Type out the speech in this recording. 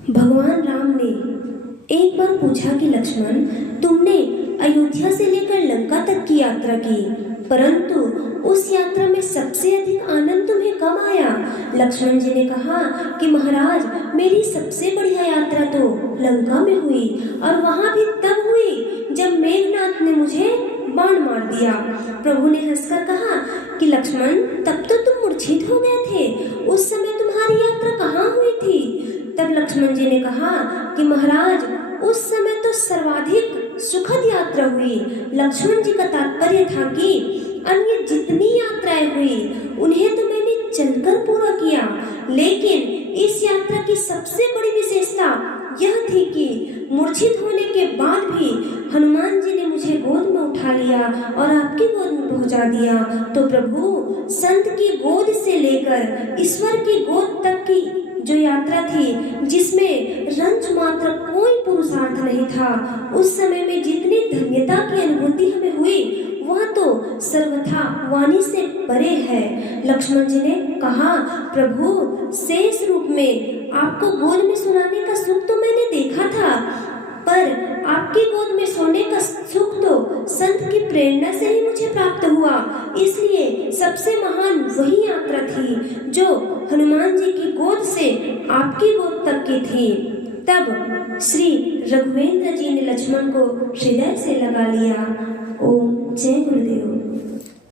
भगवान राम ने एक बार पूछा कि लक्ष्मण, तुमने अयोध्या से लेकर लंका तक की यात्रा की, परंतु उस यात्रा में सबसे अधिक आनंद तुम्हें कब आया? लक्ष्मण जी ने कहा कि महाराज, मेरी सबसे बढ़िया यात्रा तो लंका में हुई, और वहां भी तब हुई जब मेघनाथ ने मुझे बाण मार दिया। प्रभु ने हंसकर कहा कि लक्ष्मण, तब तो तुम मूर्छित हो गए थे, उस समय तुम्हारी यात्रा कहाँ हुई थी? तब लक्ष्मण जी ने कहा कि महाराज, उस समय तो सर्वाधिक सुखद यात्रा हुई। लक्ष्मण जी का तात्पर्य था कि अन्य जितनी यात्राएं हुई उन्हें तो मैंने चलकर पूरा किया, लेकिन इस यात्रा की सबसे बड़ी विशेषता यह थी कि मूर्छित होने के बाद भी हनुमान जी ने मुझे गोद में उठा लिया और आपकी गोद में पहुंचा दिया। तो प्रभु, संत की गोद से लेकर ईश्वर की गोद तक की जो यात्रा थी, जिसमें रंच मात्र कोई पुरुषार्थ नहीं था, उस समय में जितनी धन्यता की अनुभूति हमें हुई वह तो सर्वथा वाणी से परे है। लक्ष्मण जी ने कहा, प्रभु, शेष रूप में आपको गोद में सुलाने का सुख तो मैंने देखा था, पर आपकी गोद में सोने का सुख तो संत की प्रेरणा से ही मुझे प्राप्त हुआ। इसलिए सबसे महान वही यात्रा थी जो हनुमान जी की गोद से आपकी गोद तक की थी। तब श्री रघुवेंद्र जी ने लक्ष्मण को हृदय से लगा लिया। ओम जय गुरुदेव।